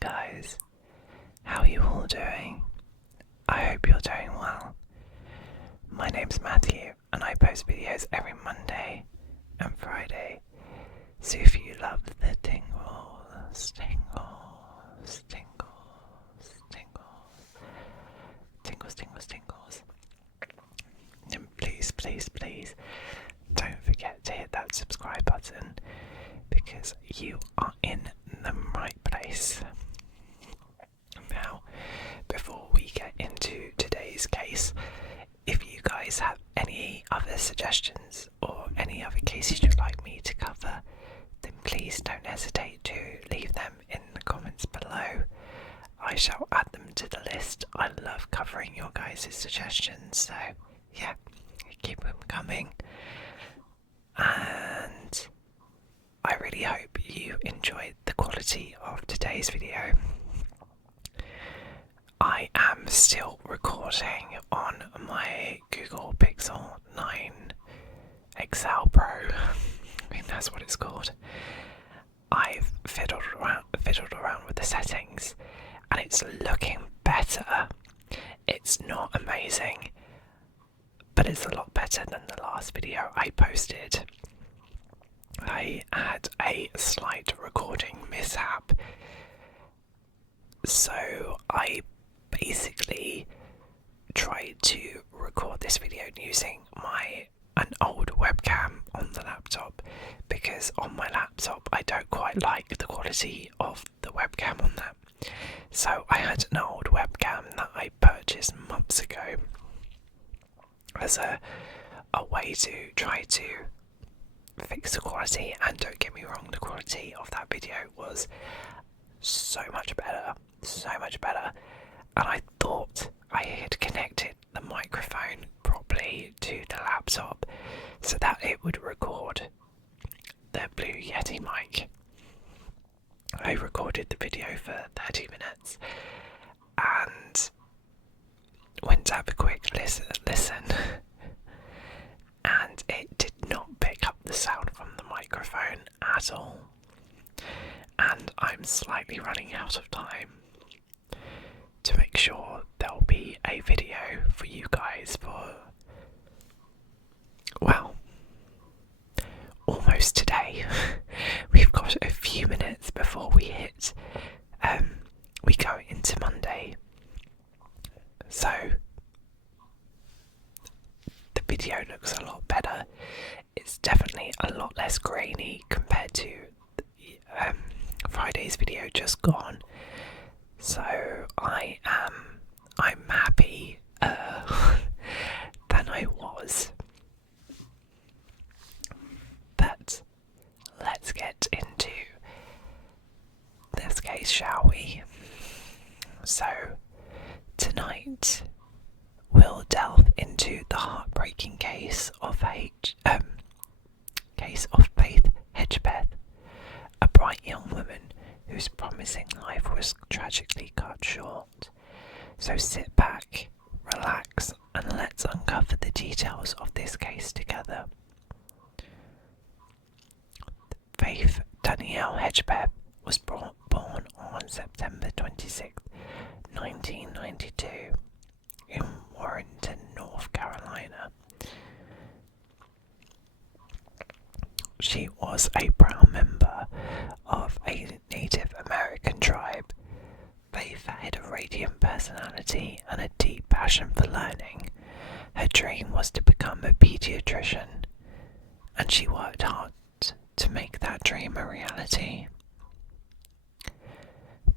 guys, how are you all doing? I hope you're doing well. My name's Matthew and I post videos every Monday and Friday. So if you love the tingles, then please don't forget to hit that subscribe button because you are in the right place. Now, before we get into today's case, if you guys have any other suggestions or any other cases you'd like me to cover, then please don't hesitate to leave them in the comments below. I shall add them to the list. I love covering your guys' suggestions, so yeah, keep them coming. And I really hope you enjoyed the quality of today's video. I am still recording on my Google Pixel 9 XL Pro. I think that's what it's called. I've fiddled around with the settings and it's looking better. It's not amazing, but it's a lot better than the last video I posted. I had a slight recording mishap, so I basically tried to record this video using an old webcam on the laptop, because on my laptop I don't quite like the quality of the webcam on that. So I had an old webcam that I purchased months ago as a way to try to fix the quality, and don't get me wrong, the quality of that video was so much better, and I thought I had connected the microphone properly to the laptop so that it would record the Blue Yeti mic. I recorded the video for 30 minutes and went to have a quick listen and it did not pick up the sound from the microphone at all, and I'm slightly running out of time to make sure there'll be a video for you guys for, well, almost today. We've got a few minutes before we go into Monday, so the video looks a lot better. It's definitely a lot less grainy compared to Friday's video just gone. So I'm happy than I was. But let's get into this case, shall we? So tonight we'll delve into the heartbreaking case of Faith Hedgepeth, a bright young woman whose promising life was tragically cut short. So sit back, relax, and let's uncover the details of this case together. Faith Danielle Hedgepeth was born on September 26, 1992, in Warrenton, North Carolina. She was a proud member of a Native American tribe. Faith had a radiant personality and a deep passion for learning. Her dream was to become a pediatrician, and she worked hard to make that dream a reality.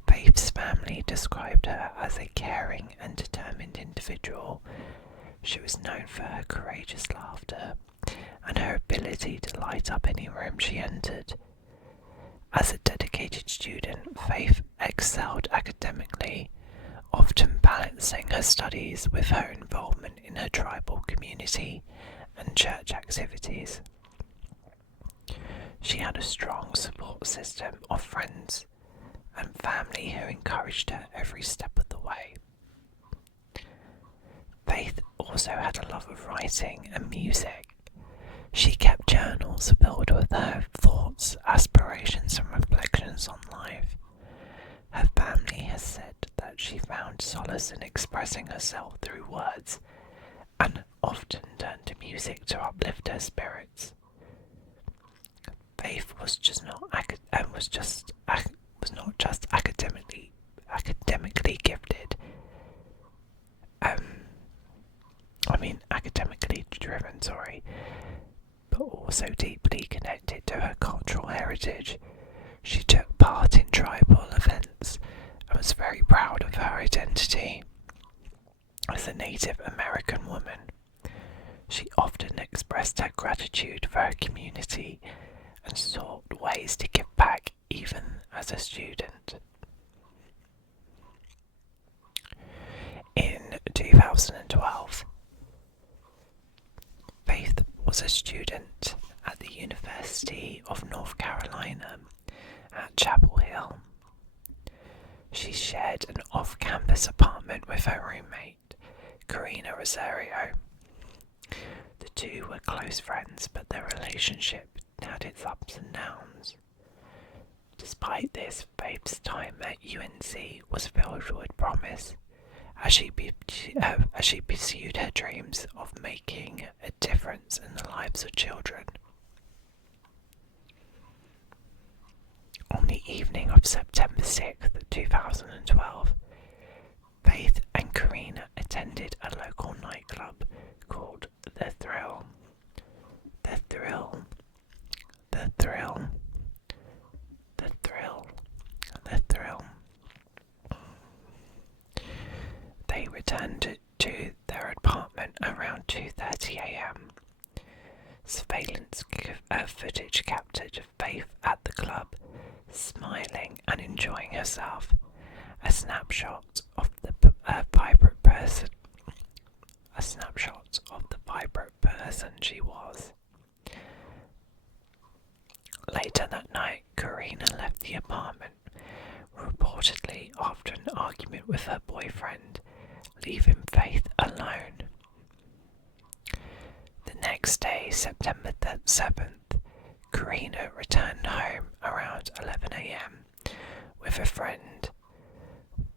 Faith's family described her as a caring and determined individual. She was known for her courageous laughter and her ability to light up any room she entered. As a dedicated student, Faith excelled academically, often balancing her studies with her involvement in her tribal community and church activities. She had a strong support system of friends and family who encouraged her every step of the way. Faith also had a love of writing and music. She kept journals filled with her thoughts, aspirations and reflections on life. Her family has said that she found solace in expressing herself through words and often turned to music to uplift her spirits. Faith was not just academically gifted. Academically driven, but also deeply connected to her cultural heritage. She took part in tribal events and was very proud of her identity as a Native American woman. She often expressed her gratitude for her community and sought ways to give back even as a student. In 2012, Faith was a student at the University of North Carolina at Chapel Hill. She shared an off-campus apartment with her roommate, Karina Rosario. The two were close friends, but their relationship had its ups and downs. Despite this, Faith's time at UNC was filled with promise as she pursued her dreams of making a difference in the lives of children. On the evening of September 6th, 2012, Faith and Karina attended a local nightclub called The Thrill. The Thrill. The Thrill. The Thrill. The Thrill. They returned to their apartment around 2:30 a.m. Surveillance footage captured Faith at the club, smiling and enjoying herself. A snapshot of the vibrant person. A snapshot of the vibrant person she was. Later that night, Karina left the apartment, reportedly after an argument with her boyfriend, leaving Faith alone. The next day, September 7th, Karina returned home around 11 a.m. with a friend.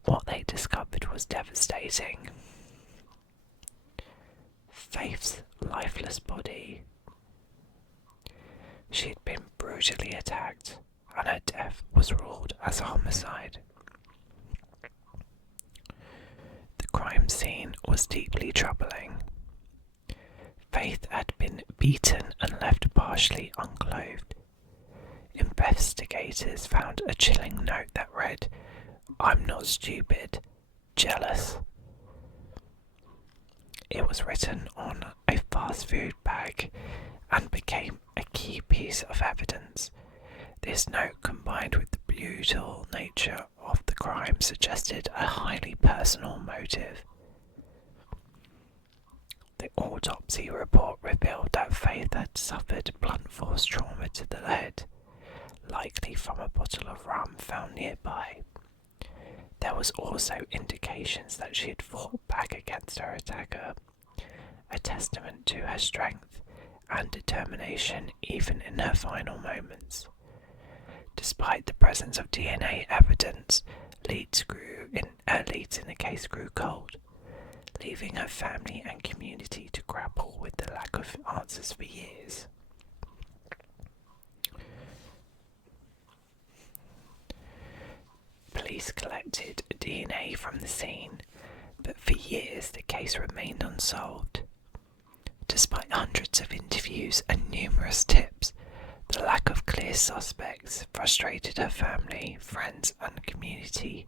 What they discovered was devastating. Faith's lifeless body. She had been brutally attacked, and her death was ruled as a homicide. The crime scene was deeply troubling. Faith had been beaten and left partially unclothed. Investigators found a chilling note that read, "I'm not stupid, jealous." It was written on a fast food bag and became a key piece of evidence. This note, combined with the brutal nature of the crime, suggested a highly personal motive. The autopsy report revealed that Faith had suffered blunt force trauma to the head, likely from a bottle of rum found nearby. There was also indications that she had fought back against her attacker, a testament to her strength and determination even in her final moments. Despite the presence of DNA evidence, leads in the case grew cold, leaving her family and community to grapple with the lack of answers for years. Police collected DNA from the scene, but for years the case remained unsolved. Despite hundreds of interviews and numerous tips, the lack of clear suspects frustrated her family, friends, and community,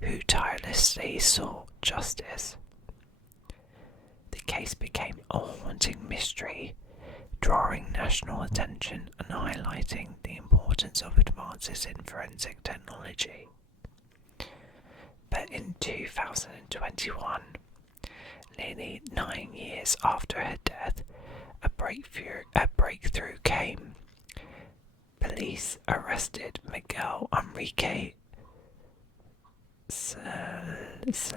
who tirelessly sought justice. The case became a haunting mystery, drawing national attention and highlighting the importance of advances in forensic technology. But in 2021, nearly 9 years after her death, a breakthrough came. Police arrested Miguel Enrique Salguero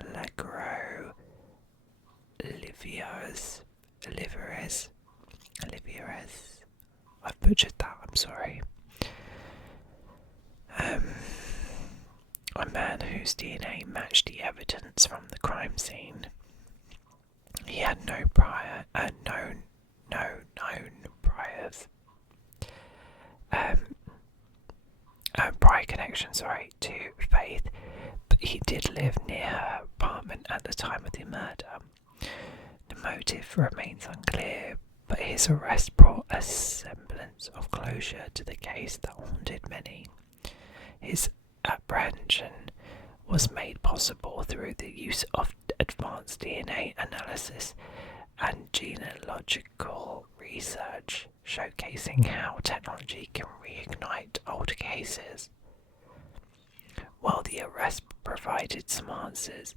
Olivares. I've butchered that, I'm sorry. a man whose DNA matched the evidence from the crime scene. He had no known priors. Prior connection, to Faith, but he did live near her apartment at the time of the murder. The motive remains unclear, but his arrest brought a semblance of closure to the case that haunted many. His apprehension was made possible through the use of advanced DNA analysis and genealogical research, showcasing how technology can reignite old cases. While the arrest provided some answers,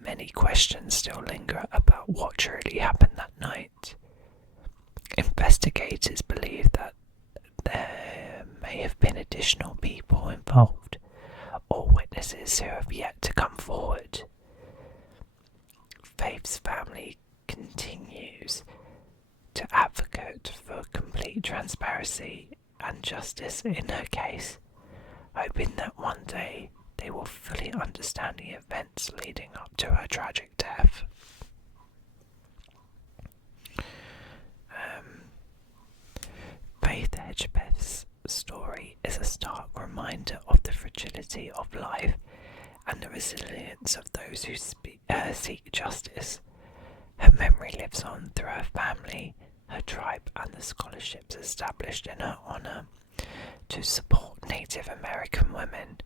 many questions still linger about what truly happened that night. Investigators believe that there may have been additional people involved, or witnesses who have yet to come forward. Faith's family continues to advocate for complete transparency and justice in her case, hoping that one day they will fully understand the events leading up to her tragic death. Faith Hedgepeth's story is a stark reminder of the fragility of life and the resilience of those who seek justice. Her memory lives on through her family, her tribe, and the scholarships established in her honour to support Native American women.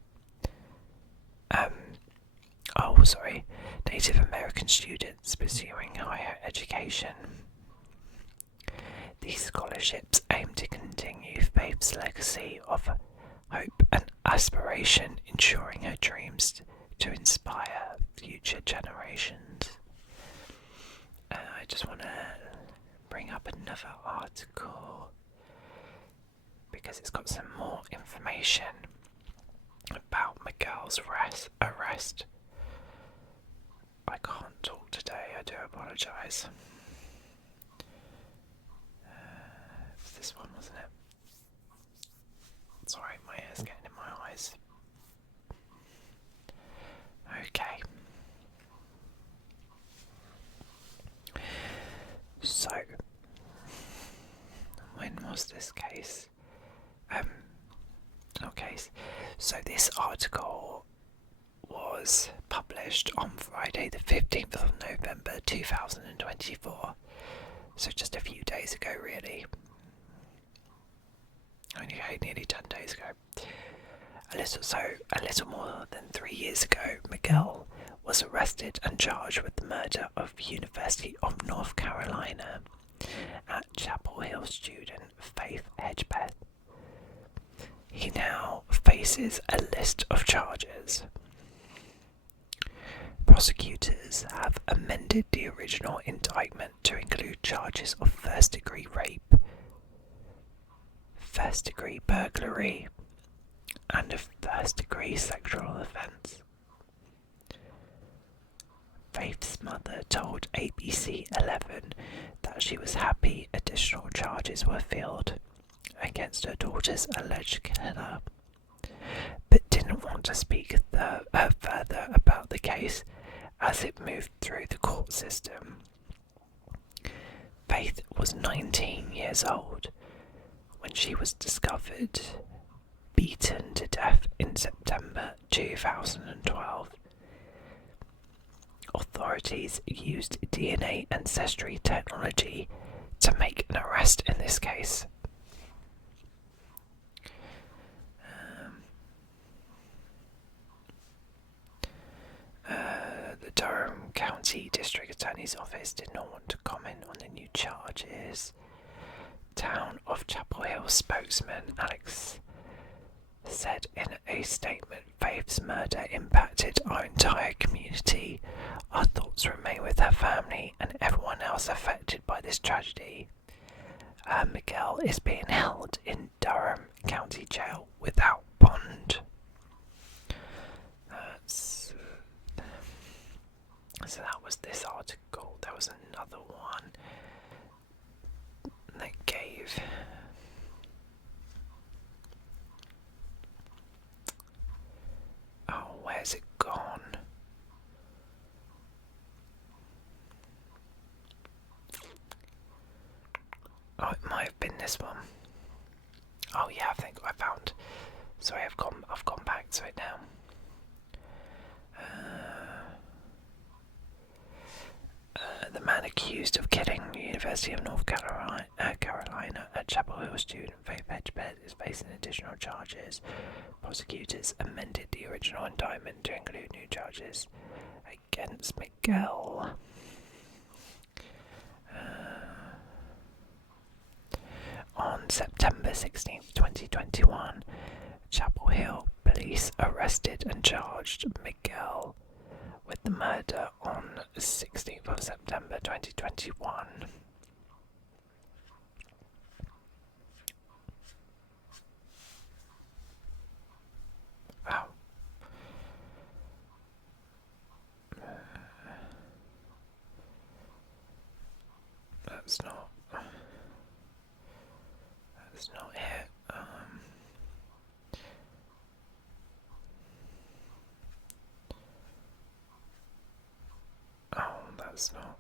Native American students pursuing higher education. These scholarships aim to continue Faith's legacy of hope and aspiration, ensuring her dreams to inspire future generations. I just want to bring up another article because it's got some more information about Miguel's arrest. I can't talk today, I do apologise. It's this one, wasn't it? Sorry, my hair's getting in my eyes. Okay. So, when was this case? So this article was published on Friday the 15th of November 2024, so just a few days ago really. Nearly 10 days ago. A little more than 3 years ago, Miguel was arrested and charged with the murder of University of North Carolina at Chapel Hill student Faith Hedgepeth. He now faces a list of charges. Prosecutors have amended the original indictment to include charges of first-degree rape, first-degree burglary, and a first-degree sexual offence. Faith's mother told ABC 11 that she was happy additional charges were filed against her daughter's alleged killer, but didn't want to speak further about the case as it moved through the court system. Faith was 19 years old when she was discovered beaten to death in September 2012. Authorities used DNA ancestry technology to make an arrest in this case. The Durham County District Attorney's Office did not want to comment on the new charges. Town of Chapel Hill spokesman Alex said in a statement, Faith's murder impacted our entire community. Our thoughts remain with her family and everyone else affected by this tragedy. Miguel is being held in Durham County Jail without bond. So that was this article. There was another one that gave where Where's it gone? Oh, it might have been this one. Oh yeah, I think I found. Sorry, I've gone back to it now. The man accused of killing University of North Carolina at Chapel Hill student Faith Hedgepeth is facing additional charges. Prosecutors amended the original indictment to include new charges against Miguel. On September 16th, 2021, Chapel Hill police arrested and charged Miguel with the murder on 16th of September 2021. Wow. That's not it. Oh, that's not.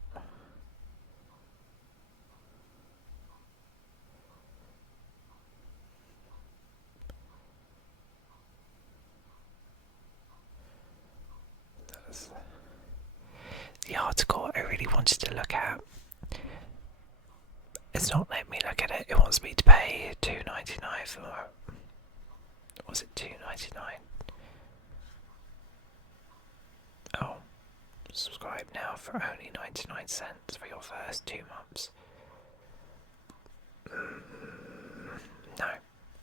That's the article I really wanted to look at. It's not letting me look at it. It wants me to pay $2.99 for. Was it $2.99? Oh, subscribe now for only 99 cents for your first 2 months. No,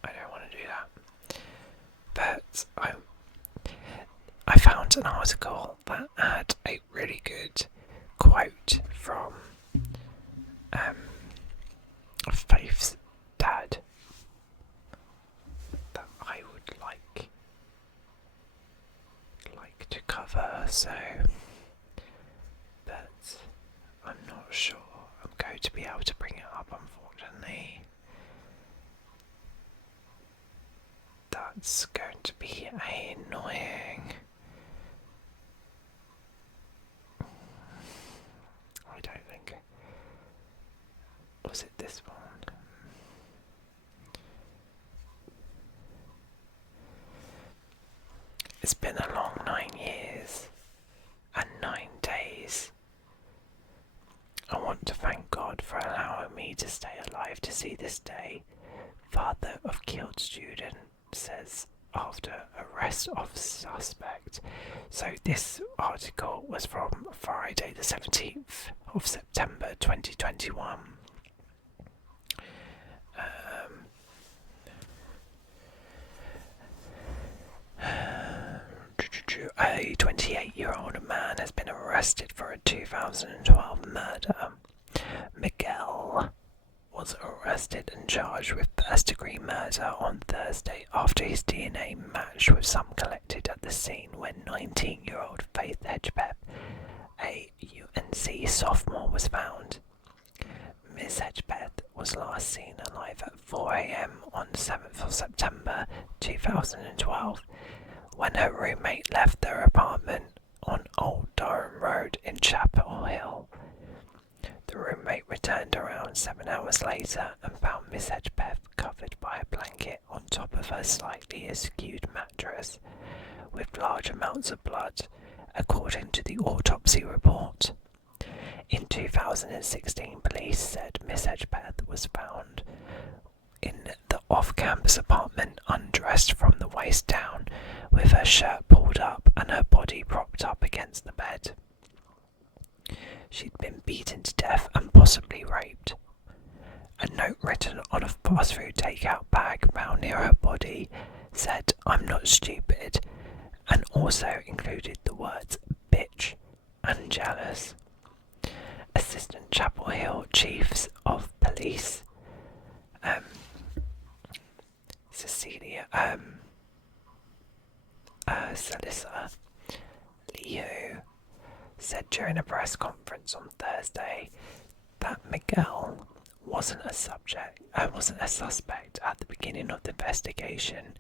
I don't want to do that. But I found an article that had a really good quote from Faith's dad that I would like to cover, so but I'm not sure I'm going to be able to bring it up, unfortunately. That's going to be annoying. I don't think. Was it this one? It's been a long 9 years and 9 days. I want to thank God for allowing me to stay alive to see this day. Father of killed student says after arrest of suspect. So this article was from Friday the 17th of September 2021. A 28-year-old man has been arrested for a 2012 murder. Miguel was arrested and charged with first-degree murder on Thursday after his DNA matched with some collected at the scene when 19-year-old Faith Hedgepeth, a UNC sophomore, was found. Ms. Hedgepeth was last seen alive at 4 a.m. on 7th of September 2012 when her roommate left their apartment on Old Durham Road in Chapel Hill. The roommate returned around 7 hours later and found Miss Hedgepeth covered by a blanket on top of her slightly askewed mattress, with large amounts of blood, according to the autopsy report. In 2016, police said Miss Hedgepeth was found in the off-campus apartment undressed from the waist down, with her shirt pulled up and her body propped up against the bed. She'd been beaten to death and possibly raped. A note written on a fast food takeout bag found near her body said, "I'm not stupid," and also included the words bitch and jealous. Assistant Chapel Hill Chiefs of Police Cecilia Salissa Leo said during a press conference on Thursday that Miguel wasn't a suspect at the beginning of the investigation,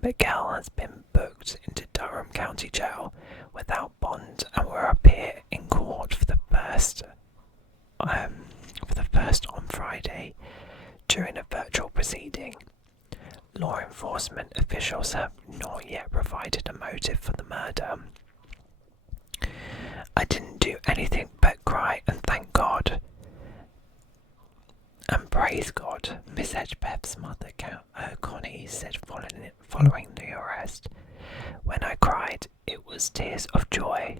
Miguel has been booked into Durham County Jail without bond and will appear in court for the first on Friday during a virtual proceeding. Law enforcement officials have not yet provided a motive for the murder. I didn't do anything but cry and thank God. And praise God, Miss Hedgepeth's mother, Connie, said following the arrest. When I cried, it was tears of joy.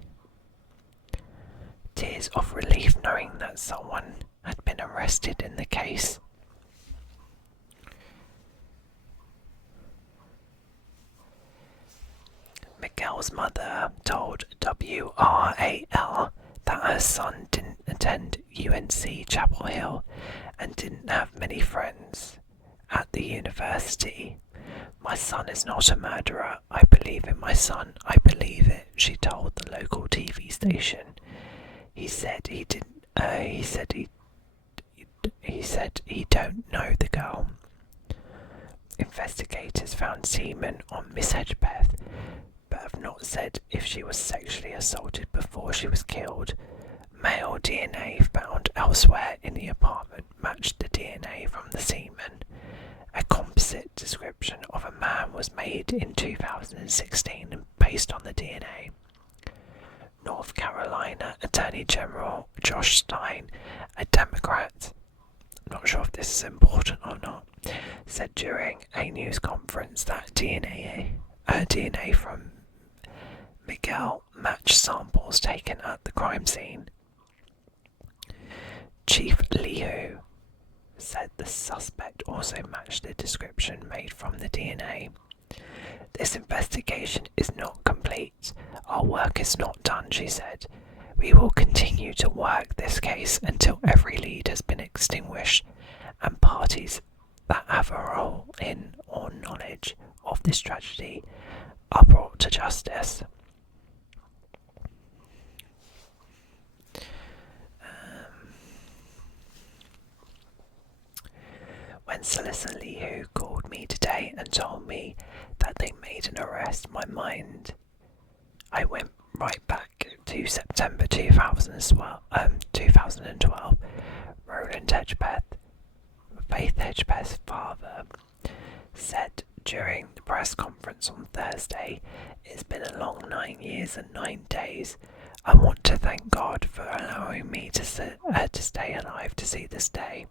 Tears of relief knowing that someone had been arrested in the case. Miguel's mother told WRAL that her son didn't attend UNC Chapel Hill and didn't have many friends at the university. My son is not a murderer. I believe in my son. I believe it, she told the local TV station. He said he didn't. He said he don't know the girl. Investigators found semen on Miss Hedgepeth, but have not said if she was sexually assaulted before she was killed. Male DNA found elsewhere in the apartment matched the DNA from the semen. A composite description of a man was made in 2016 based on the DNA. North Carolina Attorney General Josh Stein, a Democrat, not sure if this is important or not, said during a news conference that DNA from Miguel matched samples taken at the crime scene. Chief Liu said the suspect also matched the description made from the DNA. This investigation is not complete. Our work is not done, she said. We will continue to work this case until every lead has been extinguished and parties that have a role in or knowledge of this tragedy are brought to justice. When Solicitor Liu called me today and told me that they made an arrest, I went right back to September 2012. Roland Hedgepeth, Faith Hedgepeth's father, said during the press conference on Thursday, "It's been a long 9 years and 9 days. I want to thank God for allowing me to stay alive to see this day."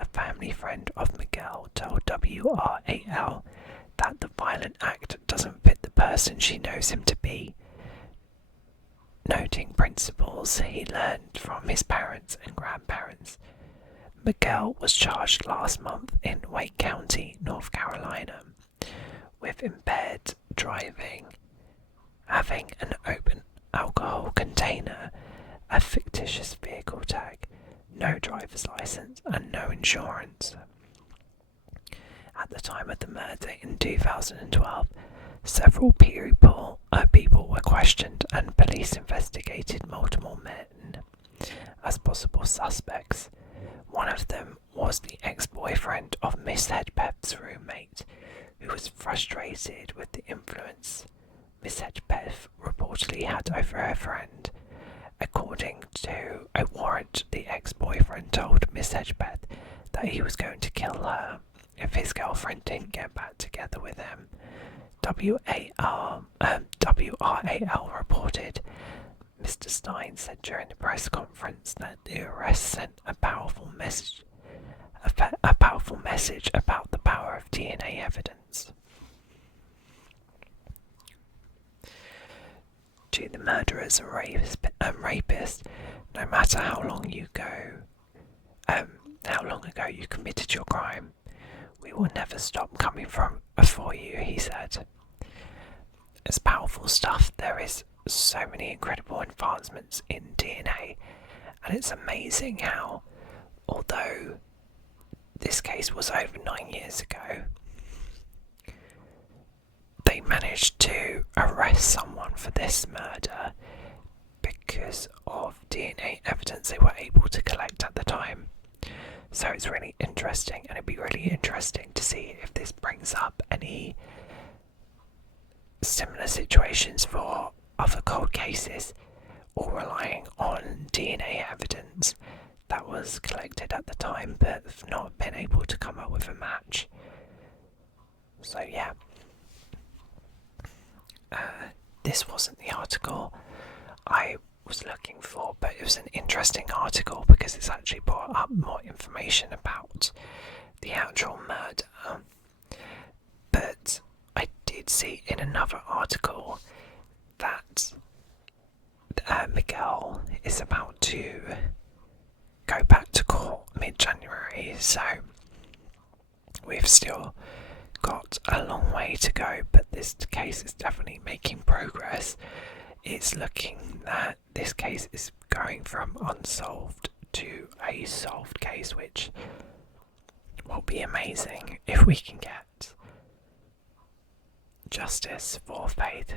A family friend of Miguel told WRAL that the violent act doesn't fit the person she knows him to be, noting principles he learned from his parents and grandparents. Miguel was charged last month in Wake County, North Carolina, with impaired driving, having an open alcohol container, a fictitious vehicle tag, no driver's license and no insurance. At the time of the murder in 2012, several people were questioned and police investigated multiple men as possible suspects. One of them was the ex-boyfriend of Miss Hedgepeth's roommate, who was frustrated with the influence Miss Hedgepeth reportedly had over her friend. According to a warrant, the ex-boyfriend told Miss Hedgepeth that he was going to kill her if his girlfriend didn't get back together with him. WRAL reported. Mr. Stein said during the press conference that the arrest sent a powerful message about the power of DNA evidence. To the murderers and rapists, no matter how long ago you committed your crime, we will never stop coming for you, he said. It's powerful stuff. There is so many incredible advancements in DNA, and it's amazing how, although this case was over 9 years ago, they managed to arrest someone for this murder because of DNA evidence they were able to collect at the time. So it's really interesting, and it'd be really interesting to see if this brings up any similar situations for other cold cases, all relying on DNA evidence that was collected at the time but have not been able to come up with a match. So yeah, this wasn't the article I was looking for, but it was an interesting article because it's actually brought up more information about the actual murder. But I did see in another article that Miguel is about to go back to court mid-January, so we've still got a long way to go, but this case is definitely making progress. It's looking that this case is going from unsolved to a solved case, which will be amazing if we can get justice for Faith.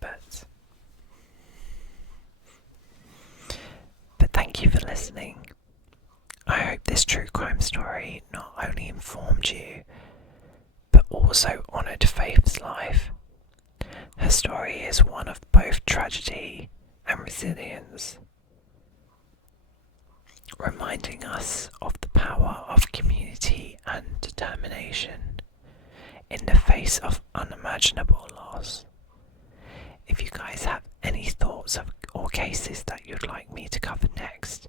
But thank you for listening. I hope this true crime story not only informed you, but also honoured Faith's life. Her story is one of both tragedy and resilience, reminding us of the power of community and determination in the face of unimaginable loss. If you guys have any thoughts or cases that you'd like me to cover next,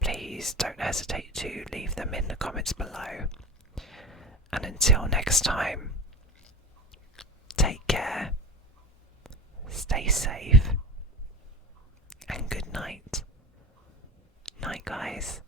please don't hesitate to leave them in the comments below. And until next time, take care, stay safe, and good night. Night, guys.